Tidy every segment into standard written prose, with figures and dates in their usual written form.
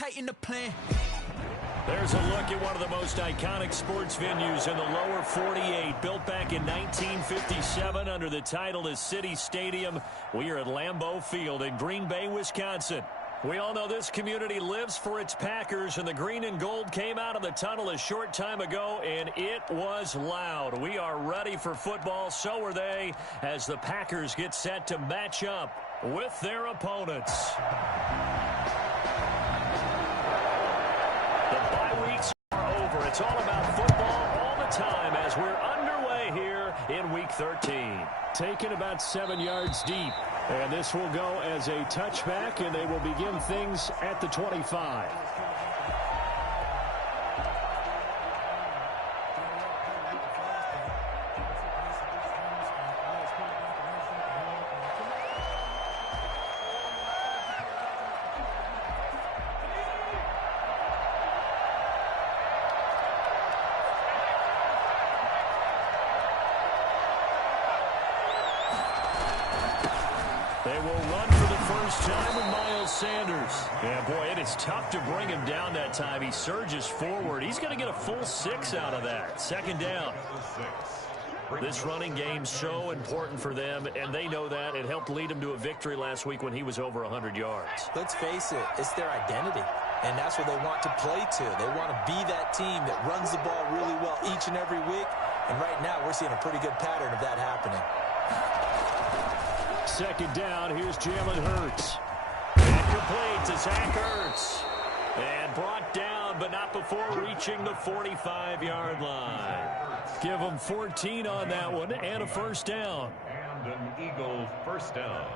tighten the plan. There's a look at one of the most iconic sports venues in the lower 48, built back in 1957 under the title of City Stadium. We are at Lambeau Field in Green Bay, Wisconsin. We all know this community lives for its Packers, and the green and gold came out of the tunnel a short time ago, and it was loud. We are ready for football, so are they, as the Packers get set to match up with their opponents. The bye weeks are over. It's all about football all the time as we're underway here in Week 13. Taken about 7 yards deep. And this will go as a touchback, and they will begin things at the 25. They will run for the first time with Miles Sanders. Yeah, boy, it is tough to bring him down that time. He surges forward. He's going to get a full 6 out of that. Second down. This running game so important for them, and they know that. It helped lead them to a victory last week when he was over 100 yards. Let's face it, it's their identity, and that's what they want to play to. They want to be that team that runs the ball really well each and every week, and right now we're seeing a pretty good pattern of that happening. Second down, here's Jalen Hurts. Incomplete to Zach Ertz. And brought down, but not before reaching the 45-yard line. Give them 14 on that one and a first down. And an Eagle first down.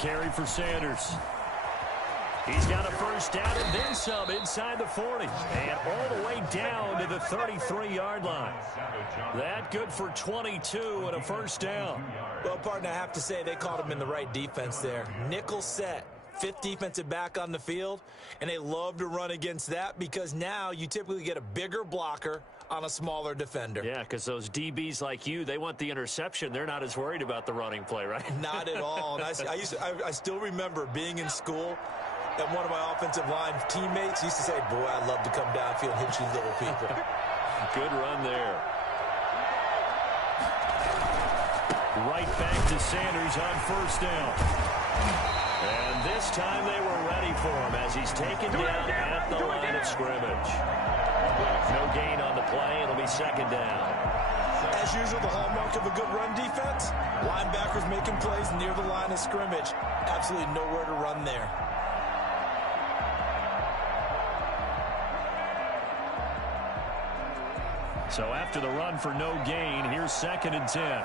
Carry for Sanders. He's got a first down and then some inside the 40. And all the way down to the 33-yard line. That good for 22 and a first down. Well, partner, I have to say they caught him in the right defense there. Nickel set. 5th defensive back on the field, and they love to run against that because now you typically get a bigger blocker on a smaller defender. Yeah, because those DBs like you, they want the interception. They're not as worried about the running play, right? Not at all. And I still remember being in school, and one of my offensive line teammates used to say, boy, I'd love to come downfield and hit you little people. Good run there. Right back to Sanders on first down. And this time they were ready for him as he's taken down at the line of scrimmage. No gain on the play. It'll be second down. As usual, the hallmark of a good run defense, linebackers making plays near the line of scrimmage. Absolutely nowhere to run there. So after the run for no gain, here's second and 10.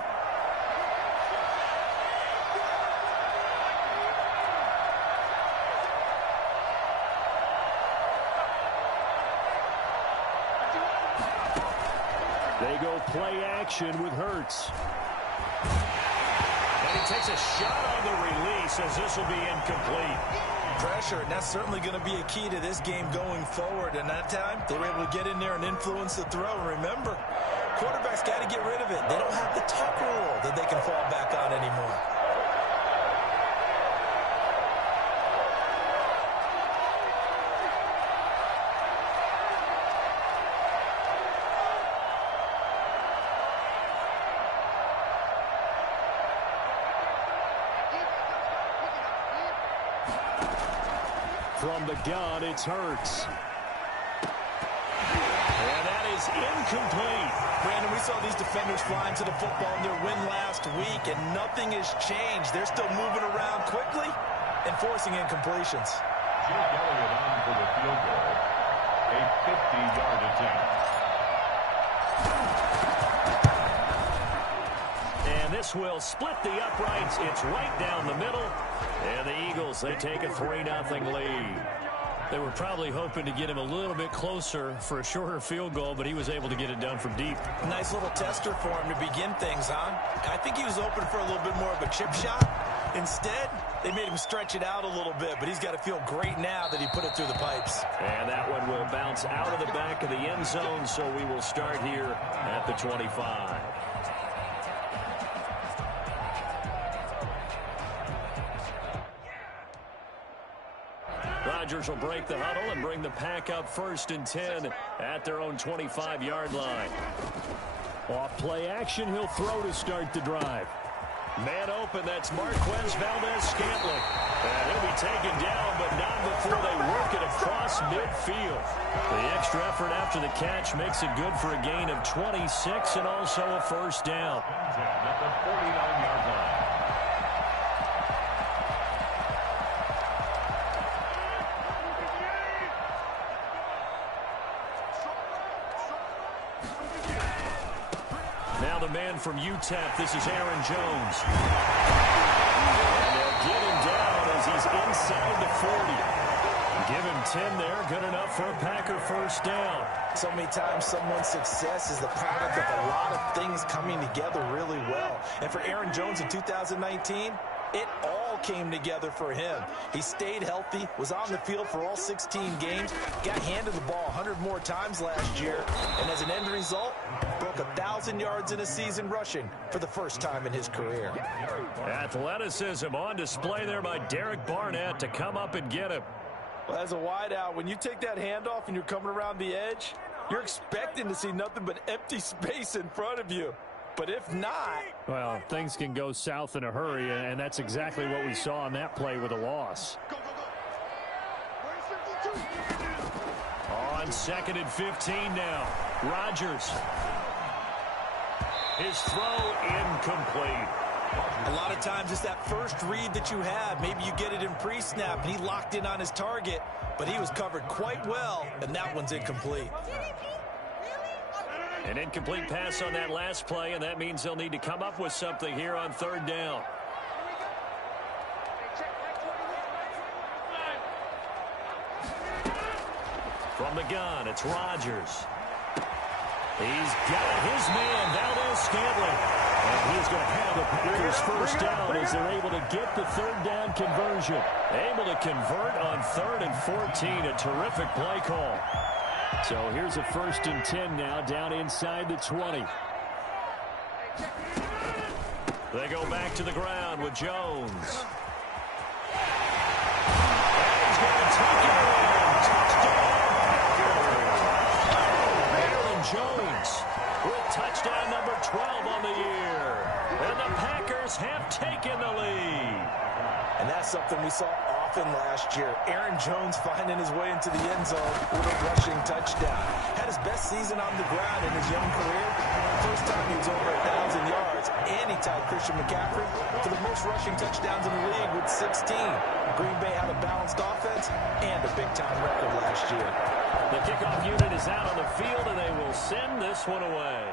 They go play action with Hurts. And he takes a shot on the release as this will be incomplete. Pressure, and that's certainly going to be a key to this game going forward. And that time, they were able to get in there and influence the throw. And remember, quarterbacks got to get rid of it. They don't have the tuck rule that they can fall back on anymore. From the gun, it's Hurts. And that is incomplete. Brandon, we saw these defenders flying to the football in their win last week, and nothing has changed. They're still moving around quickly and forcing incompletions. Jake Elliott on for the field goal. A 50-yard attempt. And this will split the uprights. It's right down the middle. And the Eagles, they take a 3-0 lead. They were probably hoping to get him a little bit closer for a shorter field goal, but he was able to get it done from deep. Nice little tester for him to begin things, huh? I think he was open for a little bit more of a chip shot. Instead, They made him stretch it out a little bit, but he's got to feel great now that he put it through the pipes. And that one will bounce out of the back of the end zone, so we will start here at the 25. Rodgers will break the huddle and bring the pack up 1st and 10 at their own 25-yard line. Off play action, he'll throw to start the drive. Man open, that's Marquez Valdez-Scantling. And he'll be taken down, but not before they work it across midfield. The extra effort after the catch makes it good for a gain of 26 and also a 1st down. At the 49-yard line. Now the man from UTEP, this is Aaron Jones. And they'll get him down as he's inside the 40. Give him 10 there, good enough for a Packer 1st down. So many times someone's success is the product of a lot of things coming together really well. And for Aaron Jones in 2019, it all came together for him. He stayed healthy, was on the field for all 16 games, got handed the ball 100 more times last year, and as an end result, broke 1,000 yards in a season rushing for the first time in his career. Athleticism on display there by Derek Barnett to come up and get him. Well, as a wideout, when you take that handoff and you're coming around the edge, you're expecting to see nothing but empty space in front of you. But if not... Well, things can go south in a hurry, and that's exactly what we saw on that play with a loss. On 2nd and 15 now. Rodgers. His throw incomplete. A lot of times it's that first read that you have. Maybe you get it in pre-snap, and he locked in on his target, but he was covered quite well, and that one's incomplete. An incomplete pass on that last play, and that means they'll need to come up with something here on 3rd down. From the gun, it's Rodgers. He's got his man, Valdez-Scantling. And he's going to have the Packers 1st down as they're able to get the 3rd down conversion. Able to convert on 3rd and 14, a terrific play call. So here's a 1st and 10 now, down inside the 20. They go back to the ground with Jones. And he's going to take it in. Touchdown, Packers. Aaron Jones with touchdown number 12 on the year. And the Packers have taken the lead. And that's something we saw often last year. Aaron Jones finding his way into the end zone with a rushing touchdown. Had his best season on the ground in his young career. First time he was over 1,000 yards. And he tied Christian McCaffrey for the most rushing touchdowns in the league with 16. Green Bay had a balanced offense and a big-time record last year. The kickoff unit is out on the field, and they will send this one away.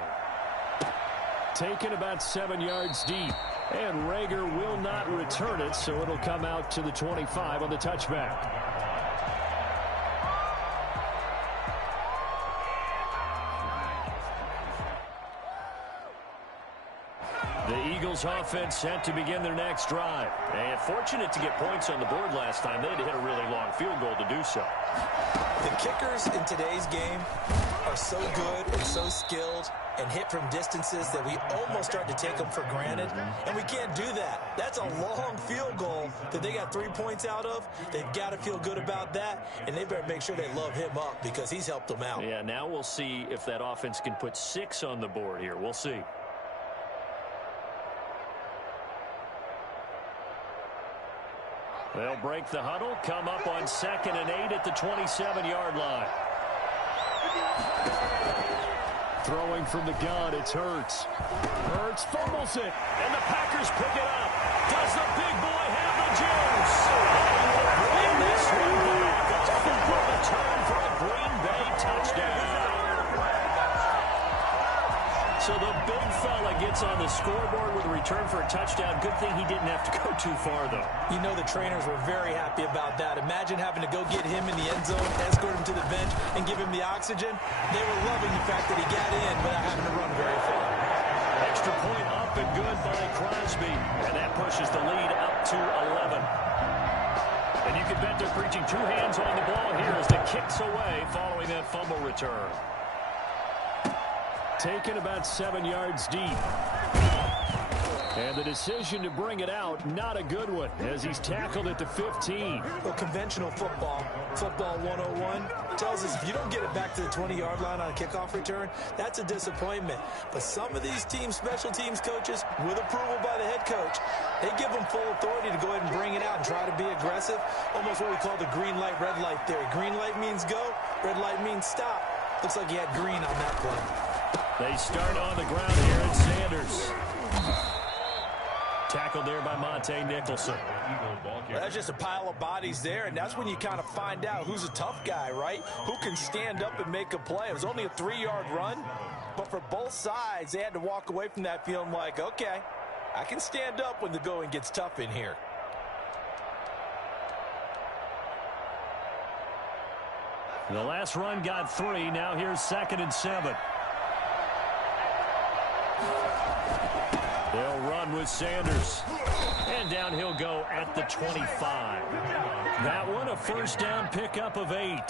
Taken about 7 yards deep. And Rager will not return it, so it'll come out to the 25 on the touchback. The Eagles offense set to begin their next drive. And fortunate to get points on the board last time. They had to hit a really long field goal to do so. The kickers in today's game are so good and so skilled and hit from distances that we almost start to take them for granted, and we can't do that. That's a long field goal that they got 3 points out of. They've got to feel good about that, and they better make sure they love him up because he's helped them out. Yeah, now we'll see if that offense can put 6 on the board here. We'll see. They'll break the huddle, come up on 2nd and 8 at the 27-yard line. Throwing from the gun, it's Hurts. Hurts fumbles it, and the Packers pick it up. Does the big boy have the juice? And will bring this one back off of a return for a Green Bay touchdown. So the big fella gets on the scoreboard with a return for a touchdown. Good thing he didn't have to go too far, though. You know the trainers were very happy about that. Imagine having to go get him in the end zone, escort him to the bench, and give him the oxygen. They were loving the fact that he got in without having to run very far. Extra point up and good by Crosby. And that pushes the lead up to 11. And you can bet they're preaching two hands on the ball here as the kick's away following that fumble return. Taken about 7 yards deep. And the decision to bring it out, not a good one, as he's tackled at the 15. Well, conventional football 101, tells us if you don't get it back to the 20-yard line on a kickoff return, that's a disappointment. But some of these teams, special teams coaches, with approval by the head coach, they give them full authority to go ahead and bring it out and try to be aggressive. Almost what we call the green light, red light theory. Green light means go, red light means stop. Looks like he had green on that play. They start on the ground here at Sanders. Tackled there by Monte Nicholson. Well, that's just a pile of bodies there, and that's when you kind of find out who's a tough guy, right? Who can stand up and make a play. It was only a 3-yard run, but for both sides, they had to walk away from that feeling like, okay, I can stand up when the going gets tough in here. The last run got 3. Now here's 2nd and 7. They'll run with Sanders. And down he'll go at the 25. That one, a first down pickup of 8.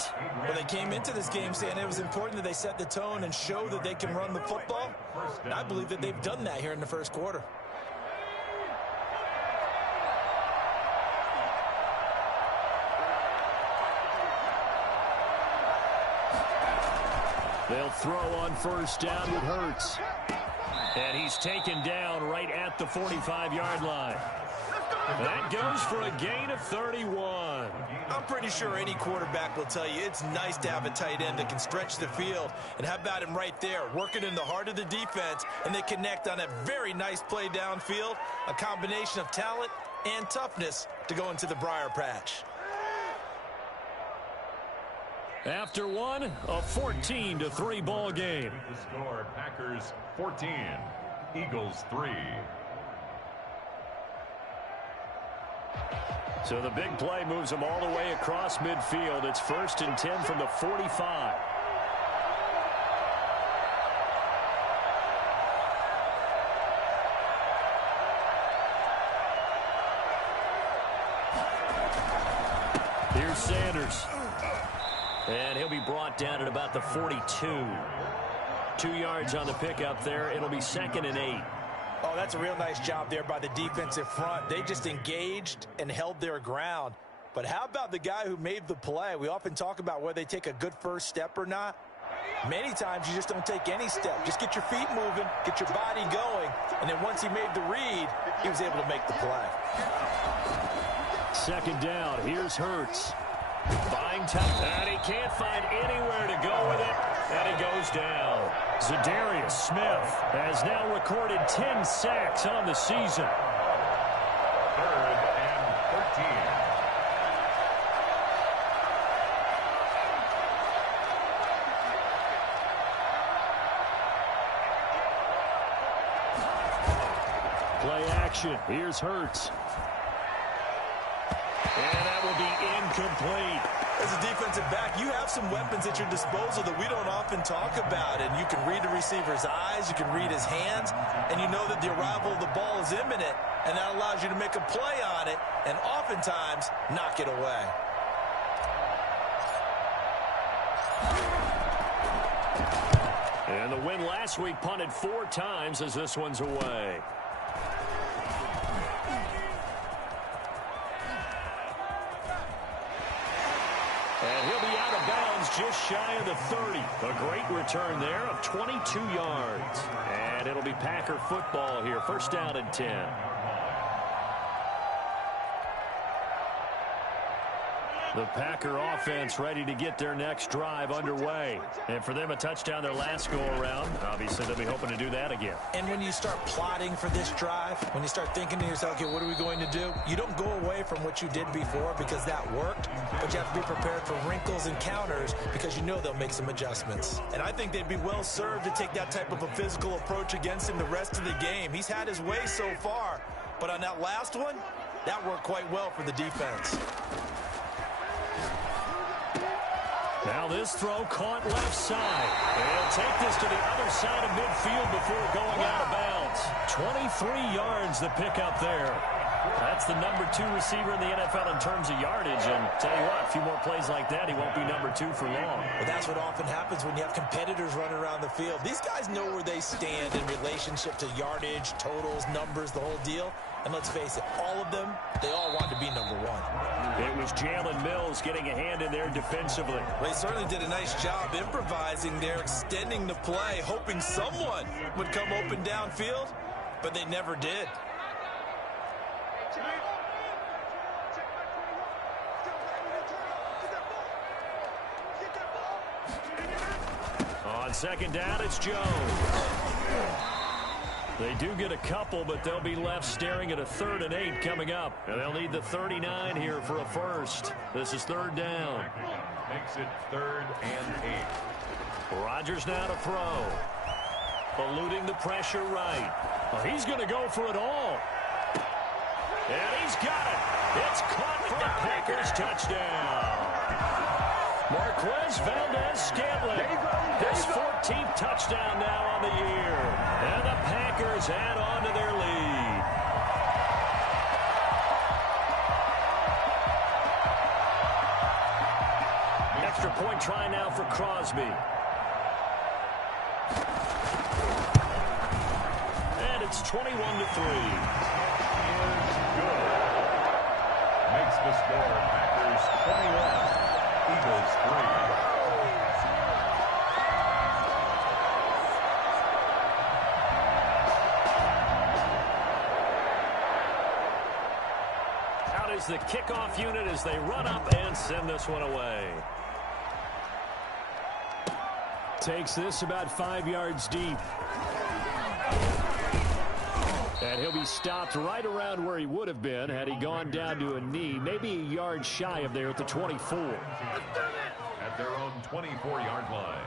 Well, they came into this game saying it was important that they set the tone and show that they can run the football. And I believe that they've done that here in the first quarter. They'll throw on first down with Hurts. And he's taken down right at the 45-yard line. That goes for a gain of 31. I'm pretty sure any quarterback will tell you it's nice to have a tight end that can stretch the field. And how about him right there, working in the heart of the defense, and they connect on a very nice play downfield, a combination of talent and toughness to go into the briar patch. After one, a 14-3 ball game. The score, Packers 14, Eagles 3. So the big play moves them all the way across midfield. It's 1st and 10 from the 45. Here's Sanders. And he'll be brought down at about the 42. 2 yards on the pickup there. It'll be 2nd and 8. Oh, that's a real nice job there by the defensive front. They just engaged and held their ground. But how about the guy who made the play? We often talk about whether they take a good first step or not. Many times you just don't take any step. Just get your feet moving, get your body going, and then once he made the read, he was able to make the play. 2nd down. Here's Hurts. Buying time, and he can't find anywhere to go with it, and it goes down. Zadarius Smith has now recorded 10 sacks on the season. 3rd and 13. Play action. Here's Hurts. And that will be incomplete. As a defensive back, you have some weapons at your disposal that we don't often talk about. And you can read the receiver's eyes, you can read his hands, and you know that the arrival of the ball is imminent, and that allows you to make a play on it and oftentimes knock it away. And the win last week punted 4 times as this one's away. And he'll be out of bounds just shy of the 30. A great return there of 22 yards. And it'll be Packer football here. 1st down and 10. The Packer offense ready to get their next drive underway. And for them, a touchdown their last go-around. Obviously, they'll be hoping to do that again. And when you start plotting for this drive, when you start thinking to yourself, okay, what are we going to do? You don't go away from what you did before because that worked, but you have to be prepared for wrinkles and counters because you know they'll make some adjustments. And I think they'd be well served to take that type of a physical approach against him the rest of the game. He's had his way so far, but on that last one, that worked quite well for the defense. Now this throw caught left side. They'll take this to the other side of midfield before going out of bounds. 23 yards the pickup there. That's the number 2 receiver in the NFL in terms of yardage. And tell you what, a few more plays like that, he won't be number 2 for long. Well, that's what often happens when you have competitors running around the field. These guys know where they stand in relationship to yardage, totals, numbers, the whole deal. And let's face it, all of them, they all want to be number 1. It was Jalen Mills getting a hand in there defensively. Well, he certainly did a nice job improvising there, extending the play, hoping someone would come open downfield, but they never did. On second down, it's Jones. They do get a couple, but they'll be left staring at a 3rd and 8 coming up. And they'll need the 39 here for a first. This is 3rd down. Makes it 3rd and 8. Rodgers now to throw. Eluding the pressure right. Well, he's going to go for it all. And he's got it. It's caught for a Packers touchdown. Marquez Valdez-Scantling, his 14th touchdown now on the year. And the Packers add on to their lead. Extra point try now for Crosby. And it's 21-3. Good. Makes the score Packers 21. Eagles 3. Out is the kickoff unit as they run up and send this one away. Takes this about 5 yards deep. And he'll be stopped right around where he would have been had he gone down to a knee, maybe a yard shy of there at the 24. At their own 24-yard line.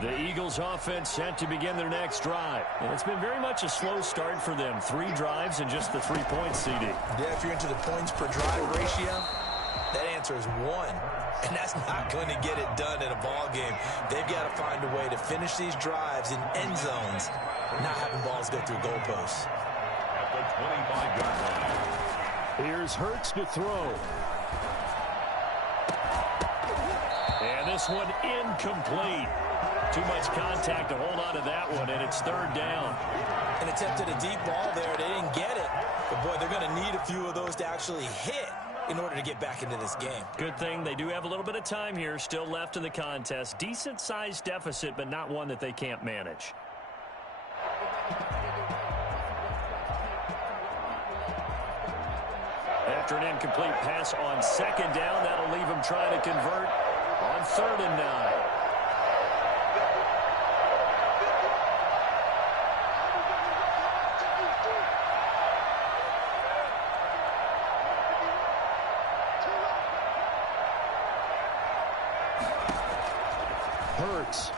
The Eagles offense set to begin their next drive. And it's been very much a slow start for them. 3 drives and just the 3 points, CD. Yeah, if you're into the points per drive ratio, that answer is 1. And that's not going to get it done in a ball game. They've got to find a way to finish these drives in end zones, not having balls go through goalposts. At the 25-yard line. Here's Hurts to throw. And this one incomplete. Too much contact to hold on to that one, and it's 3rd down. An attempt at a deep ball there. They didn't get it. But, boy, they're going to need a few of those to actually hit in order to get back into this game. Good thing they do have a little bit of time here still left in the contest. Decent-sized deficit, but not one that they can't manage. After an incomplete pass on 2nd down, that'll leave them trying to convert on 3rd and 9. Hurts.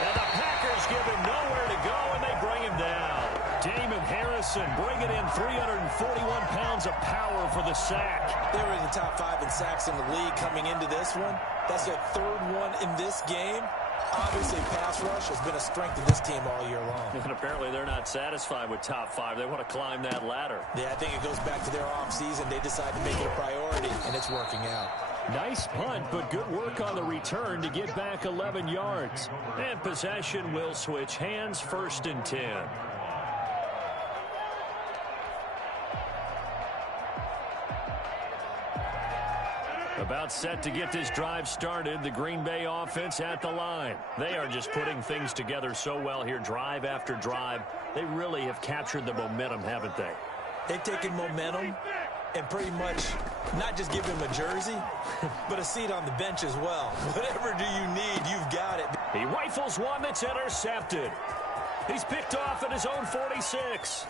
And the Packers give him nowhere to go, and they bring him down. Damon Harrison bringing in 341 pounds of power for the sack. They were in the top 5 in sacks in the league coming into this one. That's their 3rd one in this game. Obviously, pass rush has been a strength of this team all year long. And apparently they're not satisfied with top 5. They want to climb that ladder. Yeah, I think it goes back to their offseason. They decided to make it a priority, and it's working out. Nice punt, but good work on the return to get back 11 yards. And possession will switch hands, 1st and 10. About set to get this drive started. The Green Bay offense at the line. They are just putting things together so well here, drive after drive. They really have captured the momentum, haven't they? They've taken momentum and pretty much not just give him a jersey, but a seat on the bench as well. Whatever do you need, you've got it. He rifles one that's intercepted. He's picked off at his own 46.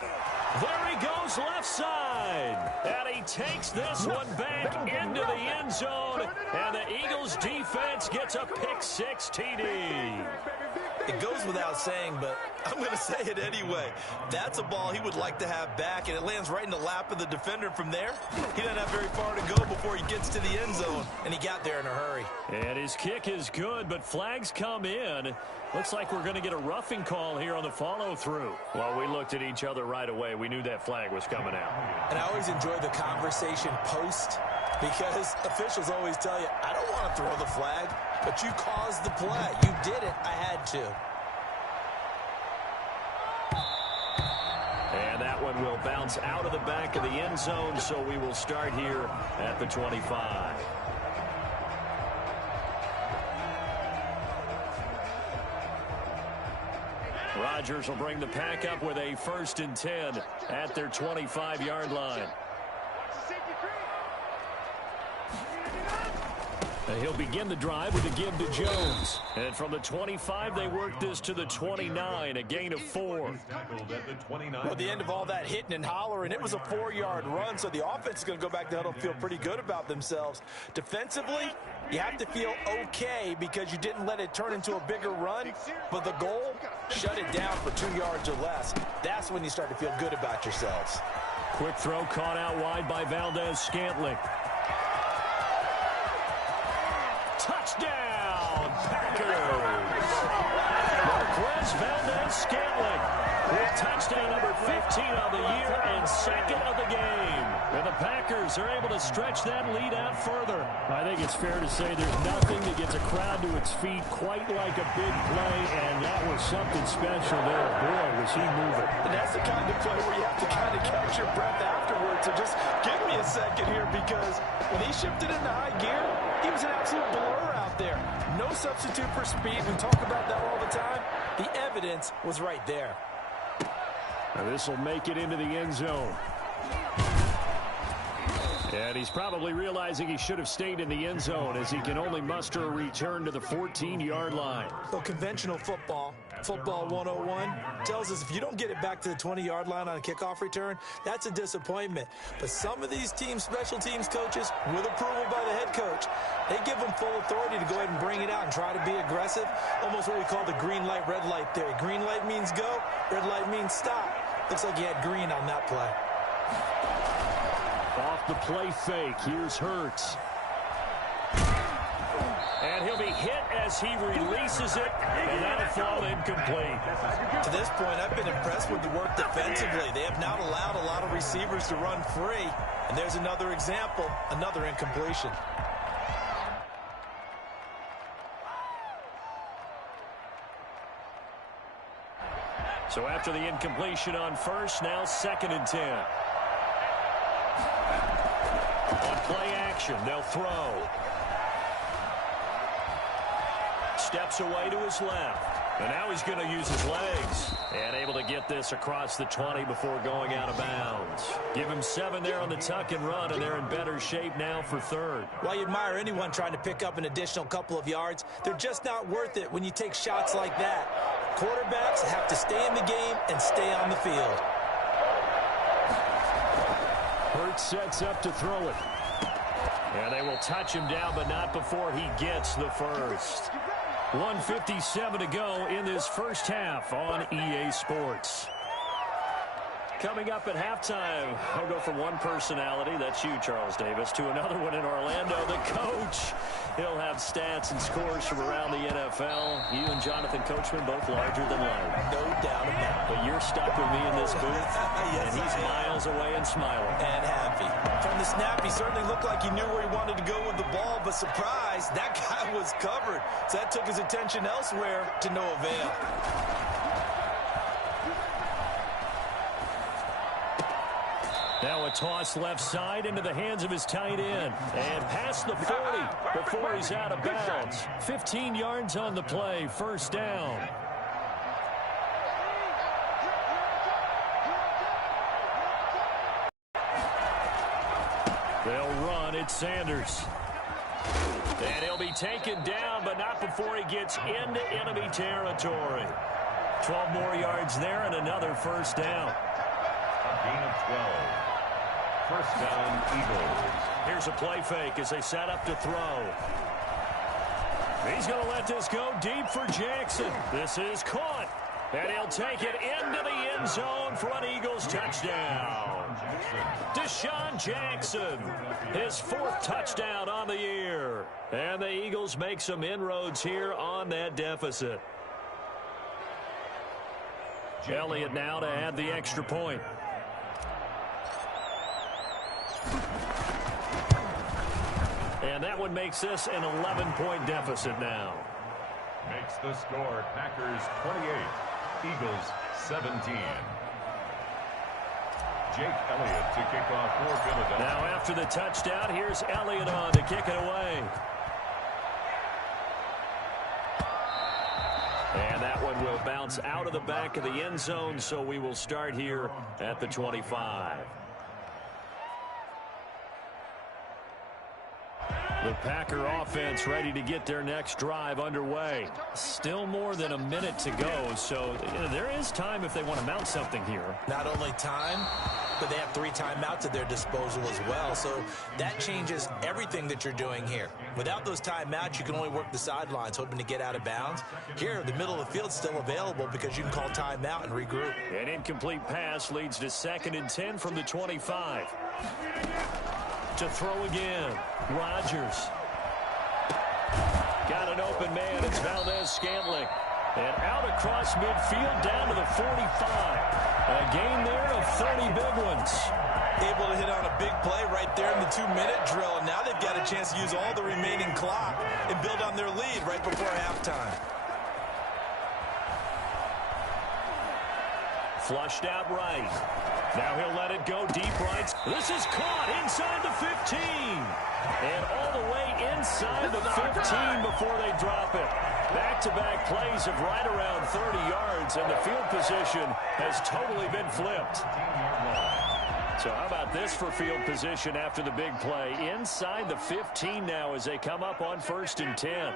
There he goes left side. And he takes this one back into the end zone. And the Eagles defense gets a pick-6 TD. It goes without saying, but I'm going to say it anyway. That's a ball he would like to have back, and it lands right in the lap of the defender. From there, he doesn't have very far to go before he gets to the end zone, and he got there in a hurry. And his kick is good, but flags come in. Looks like we're going to get a roughing call here on the follow-through. Well, we looked at each other right away. We knew that flag was coming out. And I always enjoy the conversation post, because officials always tell you, I don't want to throw the flag, but you caused the play. You did it. I had to. And that one will bounce out of the back of the end zone, so we will start here at the 25. Rodgers will bring the pack up with a 1st and 10 at their 25-yard line. He'll begin the drive with a give to Jones. And from the 25, they work this to the 29, a gain of 4. Well, at the end of all that hitting and hollering, it was a 4-yard run, so the offense is going to go back to huddle and feel pretty good about themselves. Defensively, you have to feel okay because you didn't let it turn into a bigger run, but the goal, shut it down for 2 yards or less. That's when you start to feel good about yourselves. Quick throw caught out wide by Valdez-Scantling. Touchdown, Packers! Marquez Valdez-Scantling with touchdown number 15 on the year and 2nd of the game. And the Packers are able to stretch that lead out further. I think it's fair to say there's nothing that gets a crowd to its feet quite like a big play, and that was something special there. Boy, was he moving. And that's the kind of play where you have to kind of catch your breath afterwards. So just give me a second here, because when he shifted into high gear, he was an absolute blur out there. No substitute for speed. We talk about that all the time. The evidence was right there. And this will make it into the end zone. And he's probably realizing he should have stayed in the end zone, as he can only muster a return to the 14-yard line. So conventional football 101, tells us if you don't get it back to the 20-yard line on a kickoff return, that's a disappointment. But some of these teams, special teams coaches, with approval by the head coach, they give them full authority to go ahead and bring it out and try to be aggressive. Almost what we call the green light, red light theory. Green light means go, red light means stop. Looks like he had green on that play. Off the play fake, here's Hurts. And he'll be hit as he releases it, and that'll fall incomplete. To this point, I've been impressed with the work defensively. They have not allowed a lot of receivers to run free. And there's another example, another incompletion. So after the incompletion on first, now 2nd and 10. On play action, they'll throw. Steps away to his left. And now he's going to use his legs. And able to get this across the 20 before going out of bounds. Give him 7 there on the tuck and run, and they're in better shape now for 3rd. While you admire anyone trying to pick up an additional couple of yards, they're just not worth it when you take shots like that. Quarterbacks have to stay in the game and stay on the field. Hurts sets up to throw it. And they will touch him down, but not before he gets the first. 1:57 to go in this first half on EA Sports. Coming up at halftime, I'll go from one personality, that's you, Charles Davis, to another one in Orlando, the coach. He'll have stats and scores from around the NFL. You and Jonathan Coachman both larger than life. No doubt about it. But you're stuck with me in this booth, yes, and he's miles away and smiling. And happy. From the snap, he certainly looked like he knew where he wanted to go with the ball, but surprise, that guy was covered. So that took his attention elsewhere to no avail. Now a toss left side into the hands of his tight end. And past the 40 before he's out of bounds. 15 yards on the play, 1st down. They'll run, it's Sanders. And, And he'll be taken down, but not before he gets into enemy territory. 12 more yards there and another first down. A gain of 12. First down, Eagles. Here's a play fake as they set up to throw. He's going to let this go deep for Jackson. This is caught. And he'll take it into the end zone for an Eagles touchdown. Deshaun Jackson, his 4th touchdown on the year. And the Eagles make some inroads here on that deficit. Elliott now to add the extra point. And that one makes this an 11-point deficit now. Makes the score Packers 28, Eagles 17. Jake Elliott to kick off for Philadelphia. Now after the touchdown, here's Elliott on to kick it away. And that one will bounce out of the back of the end zone, so we will start here at the 25. The Packer offense ready to get their next drive underway. Still more than a minute to go, so there is time if they want to mount something here. Not only time, but they have 3 timeouts at their disposal as well, so that changes everything that you're doing here. Without those timeouts, you can only work the sidelines, hoping to get out of bounds. Here, the middle of the field's still available because you can call timeout and regroup. An incomplete pass leads to 2nd and 10 from the 25. To throw again, Rodgers. Got an open man, it's Valdez-Scantling. And out across midfield down to the 45. A gain there of 30 big ones. Able to hit on a big play right there in the 2-minute drill. And now they've got a chance to use all the remaining clock and build on their lead right before halftime. Flushed out right. Now he'll let it go deep right. This is caught inside the 15. And all the way inside the 15 before they drop it. Back-to-back plays of right around 30 yards, and the field position has totally been flipped. So how about this for field position after the big play? Inside the 15 now as they come up on 1st and 10.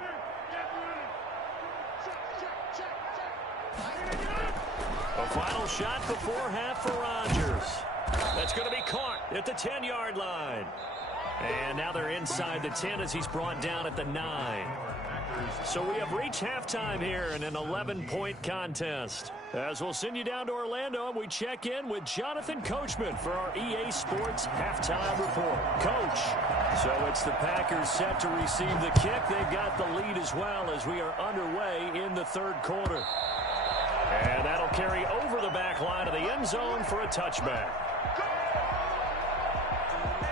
A final shot before half for Rodgers. That's going to be caught at the 10-yard line. And now they're inside the 10 as he's brought down at the 9. So we have reached halftime here in an 11-point contest. As we'll send you down to Orlando, and we check in with Jonathan Coachman for our EA Sports Halftime Report. Coach, so it's the Packers set to receive the kick. They've got the lead as well as we are underway in the 3rd quarter. And that'll carry over the back line of the end zone for a touchback.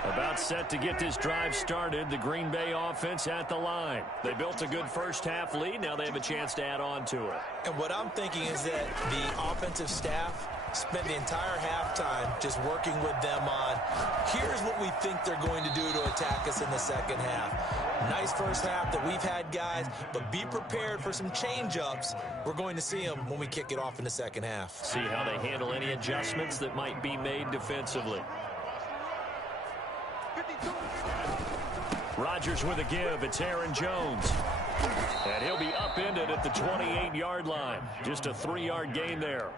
About set to get this drive started, the Green Bay offense at the line. They built a good first-half lead. Now they have a chance to add on to it. And what I'm thinking is that the offensive staff spent the entire halftime just working with them on, here's what we think they're going to do to attack us in the second half. Nice first half that we've had, guys, but be prepared for some change-ups. We're going to see them when we kick it off in the second half. See how they handle any adjustments that might be made defensively. Rodgers with a give. It's Aaron Jones. And he'll be upended at the 28-yard line. Just a 3-yard gain there.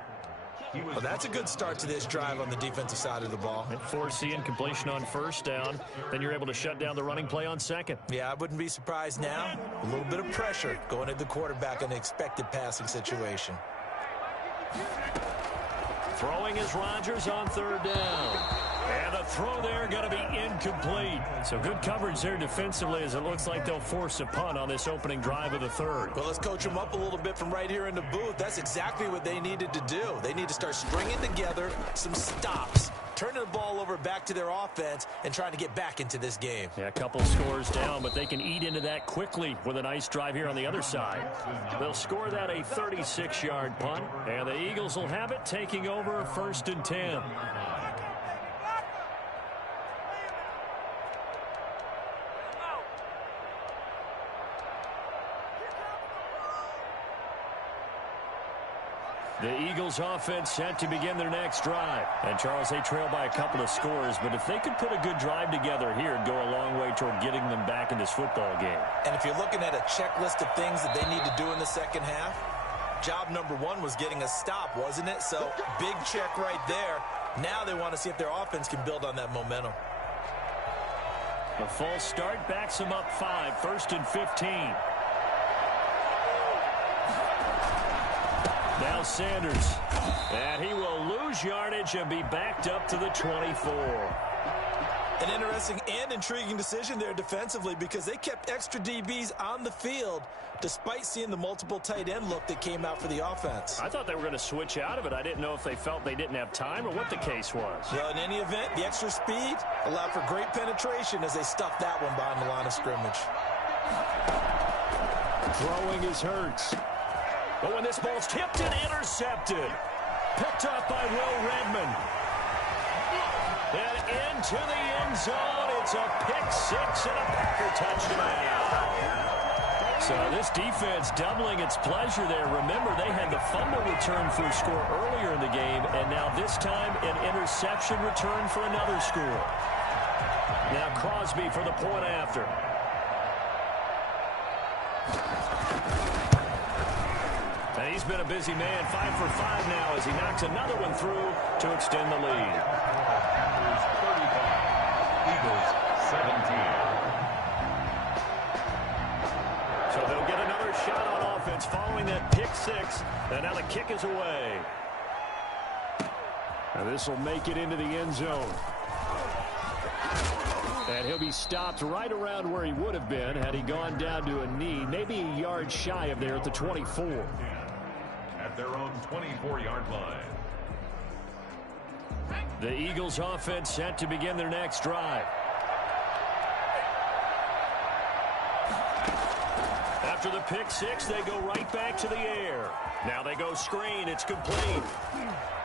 Well, that's a good start to this drive on the defensive side of the ball. And forcing completion on 1st down. Then you're able to shut down the running play on 2nd. Yeah, I wouldn't be surprised now. A little bit of pressure going at the quarterback in an expected passing situation. Throwing is Rodgers on 3rd down. And the throw there going to be incomplete. So good coverage there defensively as it looks like they'll force a punt on this opening drive of the 3rd. Well, let's coach them up a little bit from right here in the booth. That's exactly what they needed to do. They need to start stringing together some stops, turning the ball over back to their offense, and trying to get back into this game. Yeah, a couple scores down, but they can eat into that quickly with a nice drive here on the other side. They'll score that a 36-yard punt, and the Eagles will have it taking over 1st and 10. The Eagles offense set to begin their next drive. And, Charles, they trail by a couple of scores, but if they could put a good drive together here, it'd go a long way toward getting them back in this football game. And if you're looking at a checklist of things that they need to do in the second half, job number one was getting a stop, wasn't it? So big check right there. Now they want to see if their offense can build on that momentum. The false start backs them up 5, 1st and 15. Now Sanders. And he will lose yardage and be backed up to the 24. An interesting and intriguing decision there defensively because they kept extra DBs on the field despite seeing the multiple tight end look that came out for the offense. I thought they were going to switch out of it. I didn't know if they felt they didn't have time or what the case was. Well, in any event, the extra speed allowed for great penetration as they stuffed that one behind the line of scrimmage. Throwing is Hurts. But when this ball's tipped and intercepted, picked up by Will Redmond. And into the end zone, it's a pick six and a Packer touchdown. So this defense doubling its pleasure there. Remember, they had the fumble return for a score earlier in the game, and now this time an interception return for another score. Now Crosby for the point after. And he's been a busy man, 5 for 5 now as he knocks another one through to extend the lead. Packers 35, Eagles 17. So they'll get another shot on offense following that pick six. And now the kick is away. And this will make it into the end zone. And he'll be stopped right around where he would have been had he gone down to a knee, maybe a yard shy of there at the 24. At their own 24-yard line. The Eagles offense set to begin their next drive. After the pick six, they go right back to the air. Now they go screen. It's complete.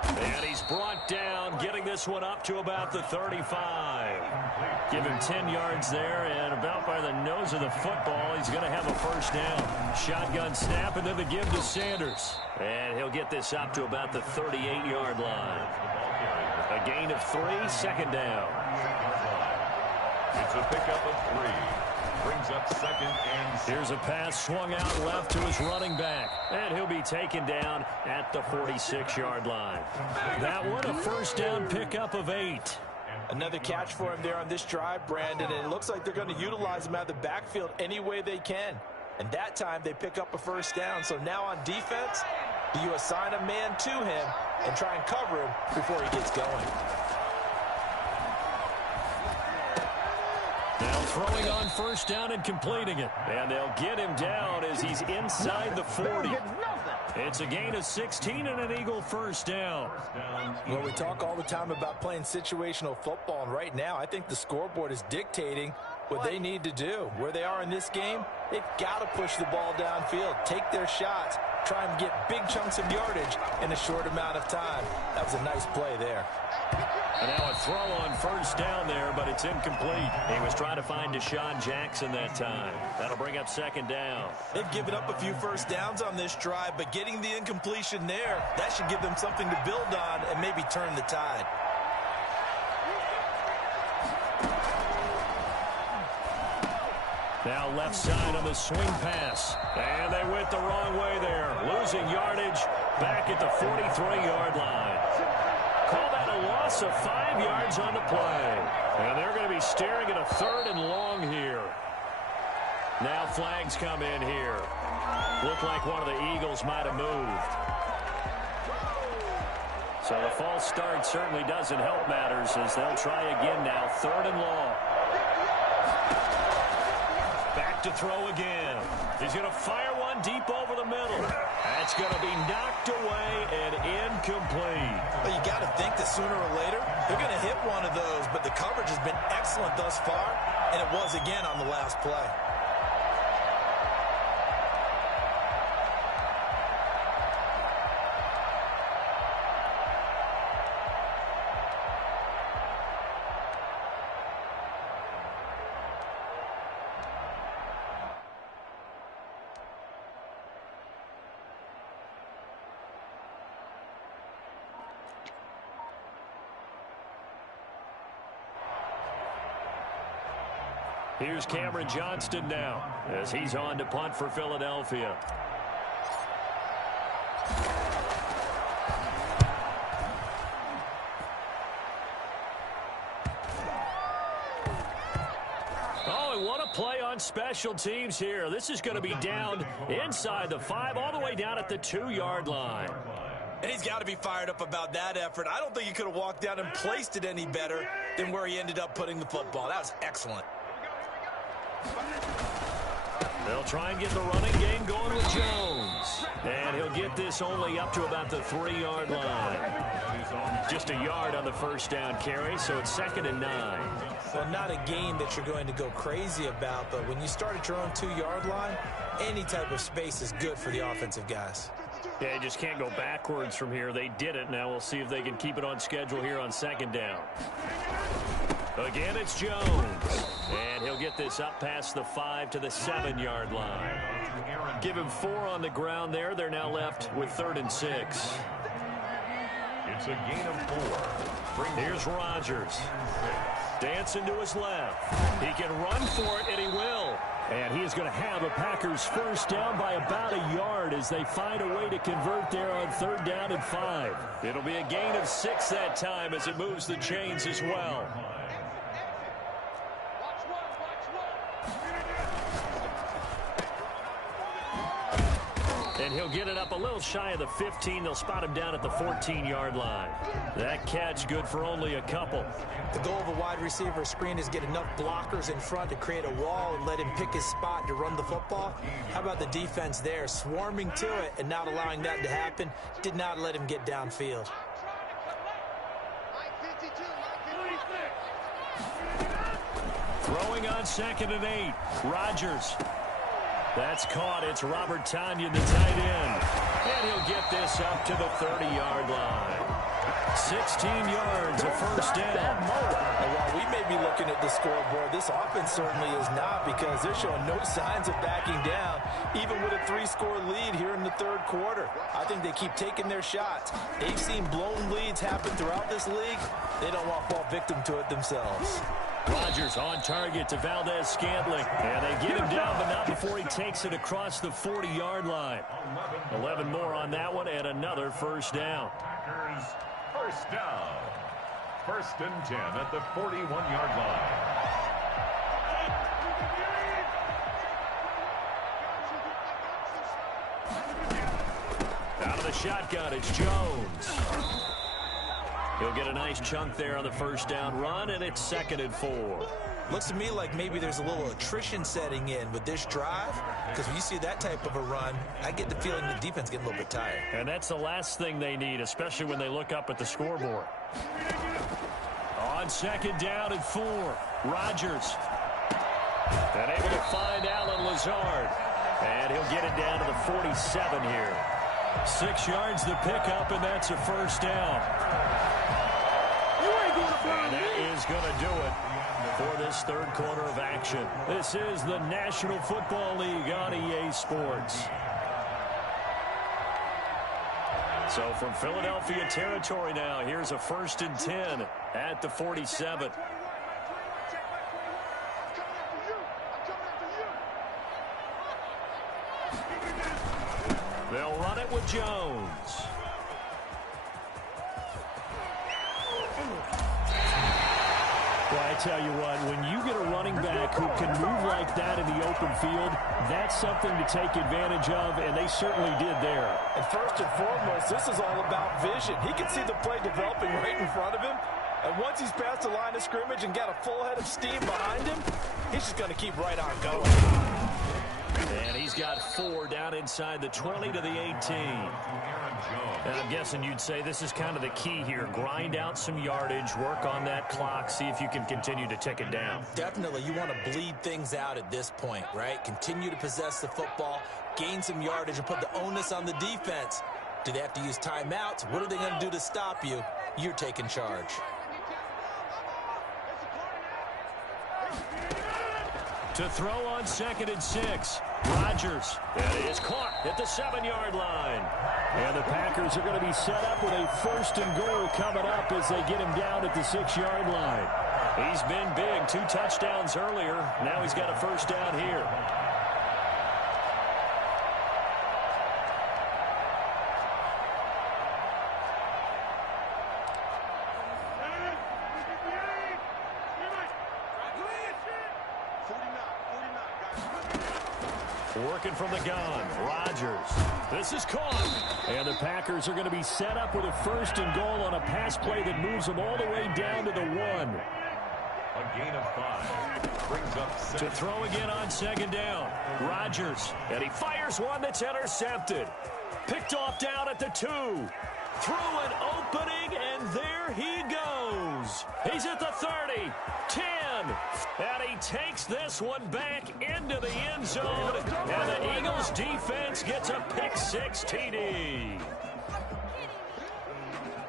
And he's brought down, getting this one up to about the 35. Give him 10 yards there, and about by the nose of the football, he's going to have a first down. Shotgun snap, and then the give to Sanders. And he'll get this up to about the 38-yard line. A gain of 3, second down. It's a pickup of 3. Brings up second and 6. Here's a pass swung out left to his running back. And he'll be taken down at the 46-yard line. That one, a first down pickup of 8. Another catch for him there on this drive, Brandon, and it looks like they're going to utilize him out of the backfield any way they can. And that time they pick up a first down. So now on defense, do you assign a man to him and try and cover him before he gets going? Now throwing on first down and completing it. And they'll get him down as he's inside the 40. It's a gain of 16 and an Eagle first down. Well, we talk all the time about playing situational football, and right now I think the scoreboard is dictating what they need to do. Where they are in this game, they've got to push the ball downfield, take their shots, try and get big chunks of yardage in a short amount of time. That was a nice play there. And now a throw on first down there, but it's incomplete. He was trying to find Deshaun Jackson that time. That'll bring up second down. They've given up a few first downs on this drive, but getting the incompletion there, that should give them something to build on and maybe turn the tide. Now left side on the swing pass. And they went the wrong way there. Losing yardage back at the 43-yard line. Call that a loss of 5 yards on the play. And they're going to be staring at a 3rd and long here. Now flags come in here. Looked like one of the Eagles might have moved. So the false start certainly doesn't help matters as they'll try again now. 3rd and long. Back to throw again. He's going to fire one deep over the middle. That's going to be knocked away and incomplete. Well, you got to think that sooner or later they're going to hit one of those, but the coverage has been excellent thus far, and it was again on the last play. Here's Cameron Johnston now as he's on to punt for Philadelphia. and what a play on special teams here. This is going to be down inside the 5, all the way down at the 2-yard line. And he's got to be fired up about that effort. I don't think he could have walked down and placed it any better than where he ended up putting the football. That was excellent. They'll try and get the running game going with Jones. And he'll get this only up to about the 3-yard line. Just a yard on the first down carry, so it's 2nd and 9. Well, not a game that you're going to go crazy about, but when you start at your own 2-yard line, any type of space is good for the offensive guys. Yeah, you just can't go backwards from here. They did it. Now we'll see if they can keep it on schedule here on 2nd down. Again, it's Jones. And he'll get this up past the 5 to the 7-yard line. Give him 4 on the ground there. They're now left with 3rd and 6. It's a gain of 4. Here's Rodgers. Dancing to his left. He can run for it, and he will. And he is going to have the Packers first down by about a yard as they find a way to convert there on 3rd down and 5. It'll be a gain of 6 that time as it moves the chains as well. And he'll get it up a little shy of the 15. They'll spot him down at the 14-yard line. That catch good for only a couple. The goal of a wide receiver screen is get enough blockers in front to create a wall and let him pick his spot to run the football. How about the defense there, swarming to it and not allowing that to happen? Did not let him get downfield. Throwing on 2nd and 8. Rodgers. That's caught. It's Robert Tonyan, the tight end. And he'll get this up to the 30-yard line. 16 yards, a first down. And while we may be looking at the scoreboard, this offense certainly is not, because they're showing no signs of backing down, even with a 3-score lead here in the 3rd quarter. I think they keep taking their shots. They've seen blown leads happen throughout this league. They don't want to fall victim to it themselves. Rodgers on target to Valdez-Scantling. And they get him down, but not before he takes it across the 40-yard line. 11 more on that one, and another first down. Packers first down. 1st and 10 at the 41-yard line. Out of the shotgun, it's Jones. He'll get a nice chunk there on the first down run, and it's 2nd and 4. Looks to me like maybe there's a little attrition setting in with this drive, because when you see that type of a run, I get the feeling the defense getting a little bit tired. And that's the last thing they need, especially when they look up at the scoreboard. On 2nd down and 4, Rodgers. And able to find Allen Lazard. And he'll get it down to the 47 here. 6 yards the pickup, and that's a first down. And that is going to do it for this 3rd quarter of action. This is the National Football League on EA Sports. So from Philadelphia territory now, here's a 1st and 10 at the 47. They'll run it with Jones. Well, I tell you what, when you get a running back who can move like that in the open field, that's something to take advantage of, and they certainly did there. And first and foremost, this is all about vision. He can see the play developing right in front of him, and once he's past the line of scrimmage and got a full head of steam behind him, he's just going to keep right on going. And he's got 4 down inside the 20 to the 18. And I'm guessing you'd say this is kind of the key here. Grind out some yardage, work on that clock, see if you can continue to tick it down. Definitely. You want to bleed things out at this point, right? Continue to possess the football, gain some yardage, and put the onus on the defense. Do they have to use timeouts? What are they going to do to stop you? You're taking charge. To throw on 2nd and 6. Rodgers. That is caught at the 7-yard line. And the Packers are going to be set up with a 1st and goal coming up as they get him down at the 6-yard line. He's been big. 2 touchdowns earlier. Now he's got a first down here. Working from the gun. Rodgers. This is caught. And the Packers are going to be set up with a 1st and goal on a pass play that moves them all the way down to the 1. A gain of 5. Brings up 6. To throw again on 2nd down. Rodgers. And he fires one that's intercepted. Picked off down at the 2. Through an opening, and there he goes. He's at the 30, 10, and he takes this one back into the end zone, and the Eagles defense gets a pick-6 TD.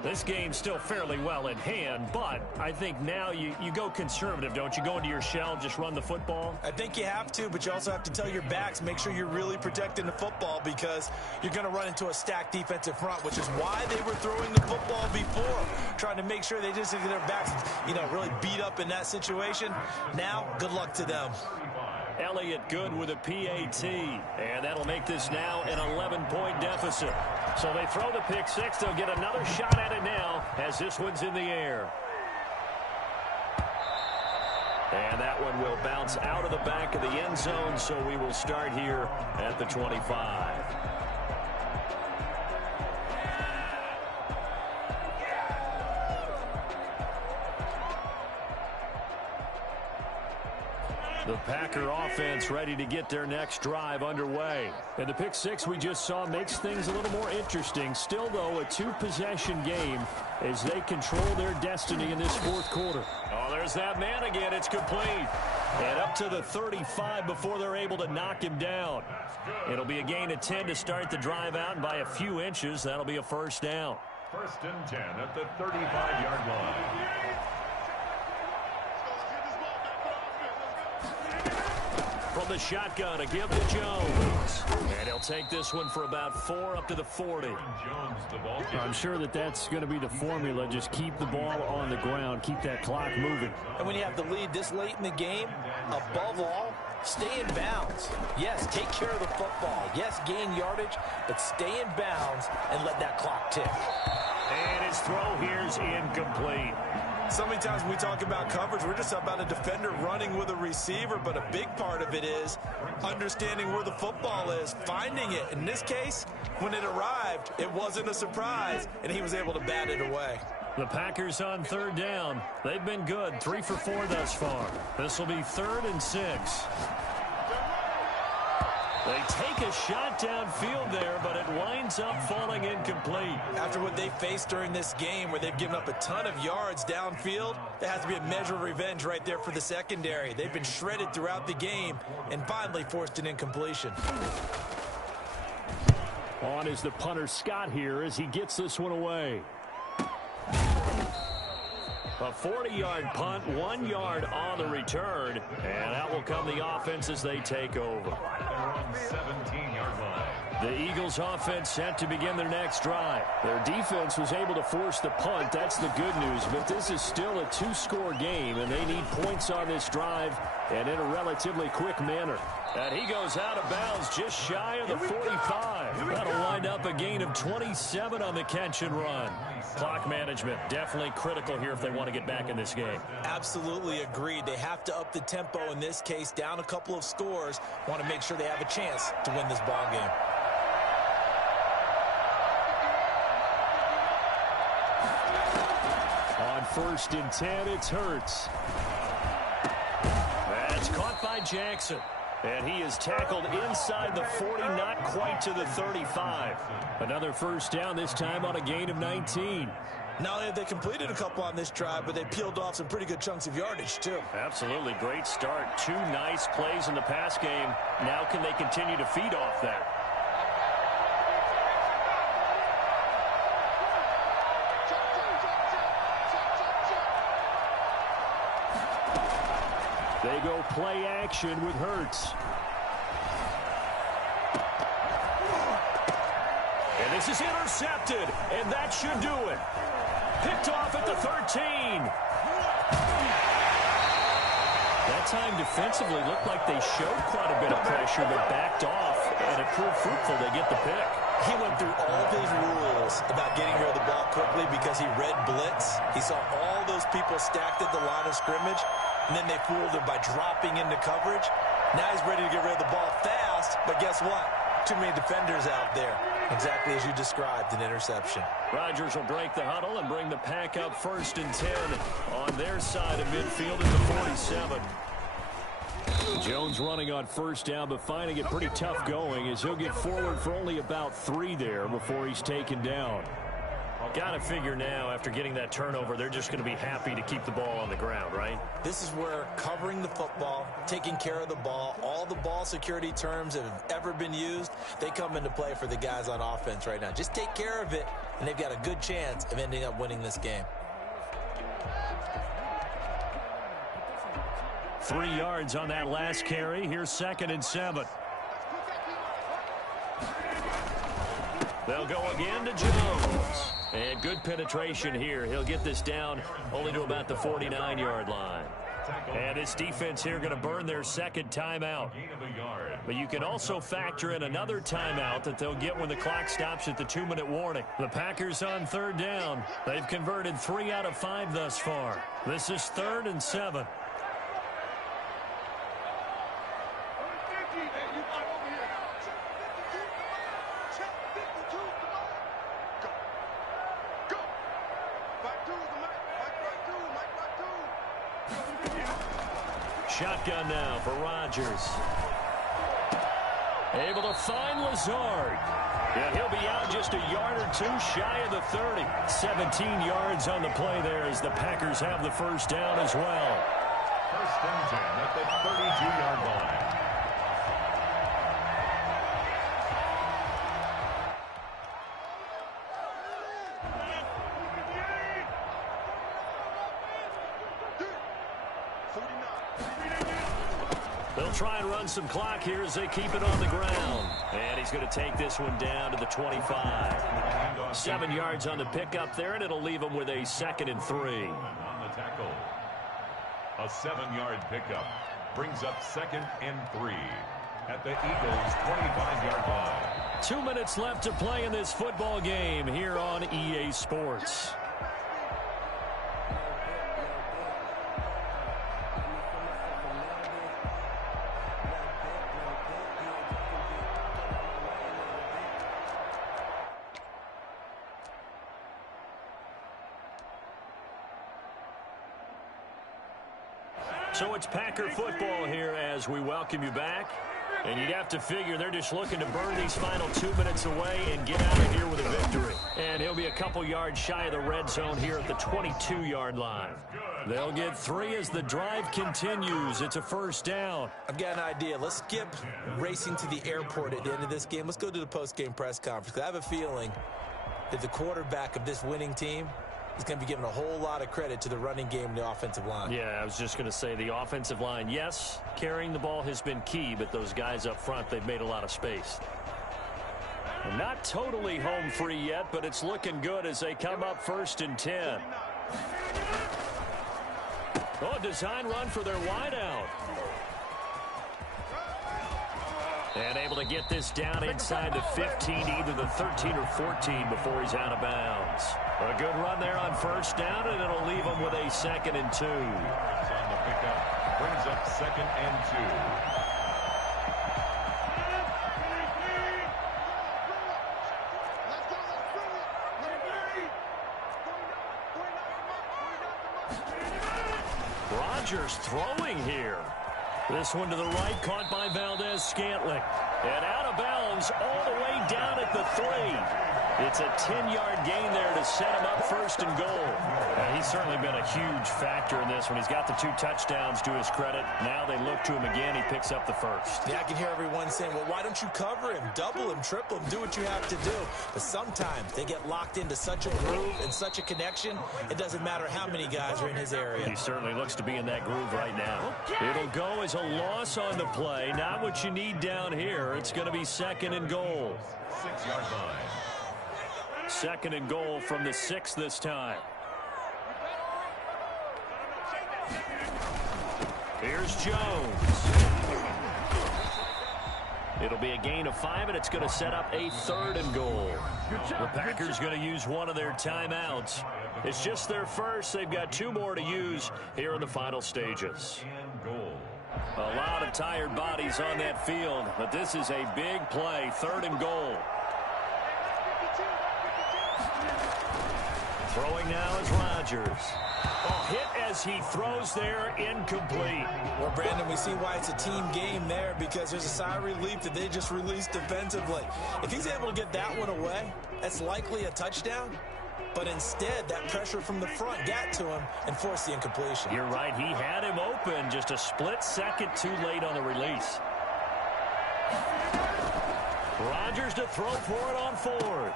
This game's still fairly well in hand, but I think now you go conservative, don't you? Go into your shell, just run the football? I think you have to, but you also have to tell your backs, make sure you're really protecting the football because you're going to run into a stacked defensive front, which is why they were throwing the football before, trying to make sure they just get their backs, really beat up in that situation. Now, good luck to them. Elliott good with a PAT, and that'll make this now an 11-point deficit. So they throw the pick-6. They'll get another shot at it now as this one's in the air. And that one will bounce out of the back of the end zone, so we will start here at the 25. The Packer offense ready to get their next drive underway. And the pick-6 we just saw makes things a little more interesting. Still, though, a 2-possession game as they control their destiny in this 4th quarter. Oh, there's that man again. It's complete. And up to the 35 before they're able to knock him down. It'll be a gain of 10 to start the drive out, and by a few inches, that'll be a 1st down. 1st and 10 at the 35-yard line. From the shotgun, a give to Jones. And he'll take this one for about 4 up to the 40. I'm sure that's going to be the formula. Just keep the ball on the ground. Keep that clock moving. And when you have the lead this late in the game, above all, stay in bounds. Yes, take care of the football. Yes, gain yardage, but stay in bounds and let that clock tick. And his throw here's incomplete. So many times when we talk about coverage, we're just about a defender running with a receiver, but a big part of it is understanding where the football is, finding it. In this case, when it arrived, it wasn't a surprise, and he was able to bat it away. The Packers on 3rd down. They've been good, 3 for 4 thus far. This will be 3rd and 6. They take a shot downfield there, but it winds up falling incomplete. After what they faced during this game where they've given up a ton of yards downfield, there has to be a measure of revenge right there for the secondary. They've been shredded throughout the game and finally forced an incompletion. On is the punter Scott here as he gets this one away. A 40-yard punt, 1 yard on the return, and out will come the offense as they take over. They're on 17-yard line. The Eagles offense set to begin their next drive. Their defense was able to force the punt. That's the good news, but this is still a 2-score game, and they need points on this drive and in a relatively quick manner. And he goes out of bounds just shy of the 45. That'll wind up a gain of 27 on the catch and run. Clock management definitely critical here if they want to get back in this game. Absolutely agreed. They have to up the tempo in this case, down a couple of scores. Want to make sure they have a chance to win this ball game. On 1st and 10, it's Hurts. That's caught by Jackson. And he is tackled inside the 40, not quite to the 35. Another 1st down, this time on a gain of 19. Not only have they completed a couple on this drive, but they peeled off some pretty good chunks of yardage, too. Absolutely. Great start. 2 nice plays in the pass game. Now can they continue to feed off that? They go play action with Hurts. And this is intercepted, and that should do it. Picked off at the 13. That time defensively looked like they showed quite a bit of pressure, but backed off, and it proved fruitful. They get the pick. He went through all of his rules about getting rid of the ball quickly because he read blitz. He saw all those people stacked at the line of scrimmage, and then they fooled him by dropping into coverage. Now he's ready to get rid of the ball fast, but guess what? Too many defenders out there. Exactly as you described, an interception. Rodgers will break the huddle and bring the pack up 1st and 10 on their side of midfield at the 47. Jones running on 1st down, but finding it pretty tough going as he'll get forward for only about 3 there before he's taken down. Got to figure now, after getting that turnover, they're just going to be happy to keep the ball on the ground, right? This is where covering the football, taking care of the ball, all the ball security terms that have ever been used, they come into play for the guys on offense right now. Just take care of it, and they've got a good chance of ending up winning this game. 3 yards on that last carry. Here's 2nd and 7. They'll go again to Jones. And good penetration here. He'll get this down only to about the 49-yard line. And this defense here going to burn their 2nd timeout. But you can also factor in another timeout that they'll get when the clock stops at the 2-minute warning. The Packers on 3rd down. They've converted 3 out of 5 thus far. This is 3rd and 7. Shotgun now for Rodgers. Able to find Lazard. And he'll be out just a yard or 2 shy of the 30. 17 yards on the play there as the Packers have the 1st down as well. 1st and 10 at the 32-yard line. They'll try and run some clock here as they keep it on the ground. And he's going to take this one down to the 25. 7 yards on the pickup there, and it'll leave him with a 2nd and 3. On the tackle. A 7-yard pickup brings up 2nd and 3 at the Eagles' 25-yard line. 2 minutes left to play in this football game here on EA Sports. So it's Packer football here as we welcome you back. And you'd have to figure they're just looking to burn these final 2 minutes away and get out of here with a victory. And he'll be a couple yards shy of the red zone here at the 22-yard line. They'll get 3 as the drive continues. It's a 1st down. I've got an idea. Let's skip racing to the airport at the end of this game. Let's go to the post-game press conference. I have a feeling that the quarterback of this winning team is going to be giving a whole lot of credit to the running game and the offensive line. Yeah, I was just going to say the offensive line, yes, carrying the ball has been key, but those guys up front, they've made a lot of space. And not totally home free yet, but it's looking good as they come up 1st and 10. Oh, a design run for their wideout. And able to get this down inside the 15, either the 13 or 14 before he's out of bounds. A good run there on 1st down, and it'll leave him with a 2nd and 2. On the pickup brings up 2nd and 2. Rodgers throwing here. This one to the right, caught by Valdez-Scantling. And out of bounds all the way down at the 3. It's a 10-yard gain there to set him up 1st and goal. He's certainly been a huge factor in this one. He's got the 2 touchdowns to his credit. Now they look to him again. He picks up the 1st. Yeah, I can hear everyone saying, well, why don't you cover him, double him, triple him, do what you have to do. But sometimes they get locked into such a groove and such a connection, it doesn't matter how many guys are in his area. He certainly looks to be in that groove right now. It'll go as a loss on the play. Not what you need down here. It's going to be 2nd and goal. 6-yard line. 2nd and goal from the 6 this time. Here's Jones. It'll be a gain of 5, and it's going to set up a 3rd and goal. The Packers going to use one of their timeouts. It's just their first. They've got 2 more to use here in the final stages. And goal. A lot of tired bodies on that field, but this is a big play, 3rd and goal. Throwing now is Rodgers. Oh, hit as he throws there, incomplete. Well, Brandon, we see why it's a team game there, because there's a sigh of relief that they just released defensively. If he's able to get that one away, that's likely a touchdown. But instead, that pressure from the front got to him and forced the incompletion. You're right. He had him open, just a split second too late on the release. Rodgers to throw for it on 4th.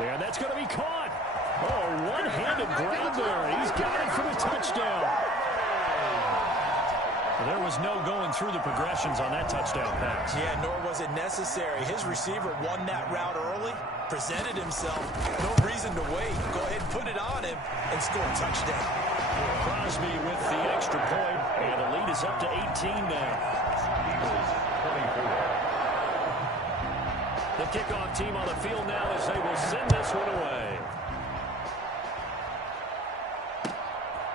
And that's going to be caught. Oh, one-handed grab there. He's got it for the touchdown. There was no going through the progressions on that touchdown pass. Yeah, nor was it necessary. His receiver won that route early, presented himself. No reason to wait. Go ahead and put it on him and score a touchdown. Crosby with the extra point, and the lead is up to 18 now. Eagles 24. The kickoff team on the field now as they will send this one away.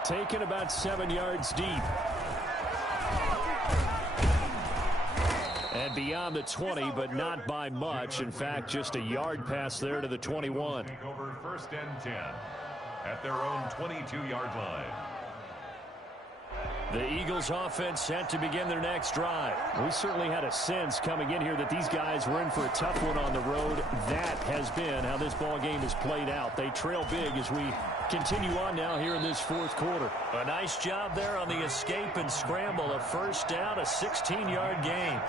Taken about 7 yards deep. And beyond the 20, but not by much. In fact, just a yard pass there to the 21. Take over 1st and 10 at their own 22-yard line. The Eagles offense set to begin their next drive. We certainly had a sense coming in here that these guys were in for a tough one on the road. That has been how this ball game has played out. They trail big as we continue on now here in this 4th quarter. A nice job there on the escape and scramble. A 1st down, a 16-yard gain.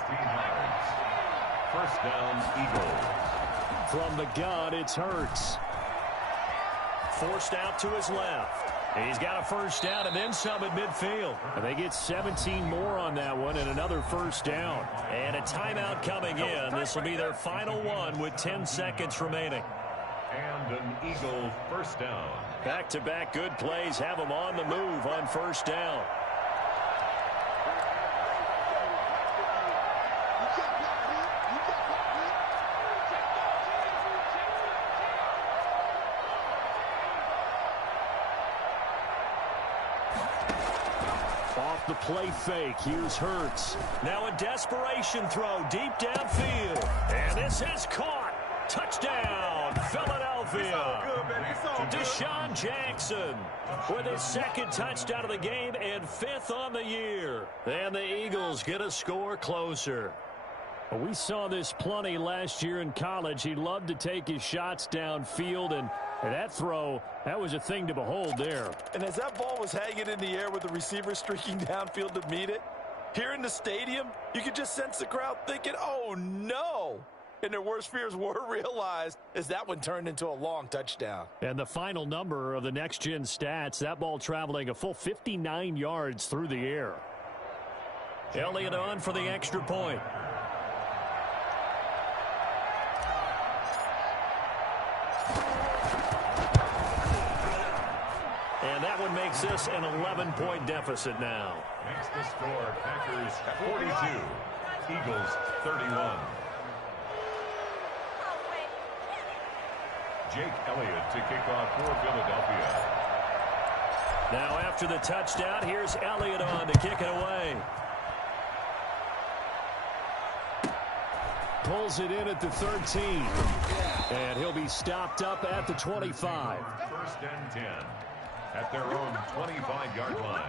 1st down, Eagles. From the gun, it's Hurts. Forced out to his left. He's got a 1st down and then some at midfield. And they get 17 more on that one and another 1st down. And a timeout coming in. This will be their final one with 10 seconds remaining. And an Eagle 1st down. Back-to-back good plays have them on the move on 1st down. Off the play fake, here's Hurts. Now a desperation throw deep downfield. And this is caught. Touchdown, Philadelphia. Deshaun Jackson with his 2nd touchdown of the game and 5th on the year. And the Eagles get a score closer. We saw this plenty last year in college. He loved to take his shots downfield, and that throw, that was a thing to behold there. And as that ball was hanging in the air with the receiver streaking downfield to meet it, here in the stadium, you could just sense the crowd thinking, oh, no. And their worst fears were realized as that one turned into a long touchdown. And the final number of the next-gen stats, that ball traveling a full 59 yards through the air. Elliott on for the extra point. And that one makes this an 11-point deficit now. Makes the score Packers 42, Eagles 31. Jake Elliott to kick off for Philadelphia. Now after the touchdown, here's Elliott on to kick it away. Pulls it in at the 13. And he'll be stopped up at the 25. 1st and 10 at their own 25-yard line.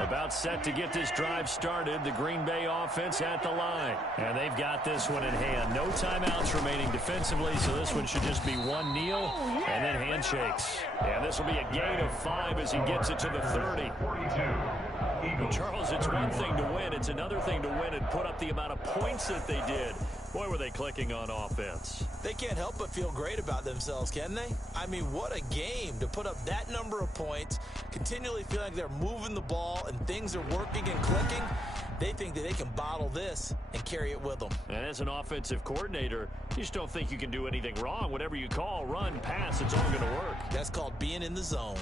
About set to get this drive started. The Green Bay offense at the line. And they've got this one in hand. No timeouts remaining defensively, so this one should just be one kneel and then handshakes. And this will be a gain of 5 as he gets it to the 30. 42. Charles, it's one thing to win. It's another thing to win and put up the amount of points that they did. Boy, were they clicking on offense. They can't help but feel great about themselves, can they? I mean, what a game to put up that number of points, continually feel like they're moving the ball and things are working and clicking. They think that they can bottle this and carry it with them. And as an offensive coordinator, you just don't think you can do anything wrong. Whatever you call, run, pass, it's all going to work. That's called being in the zone.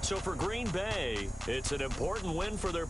So for Green Bay, it's an important win for their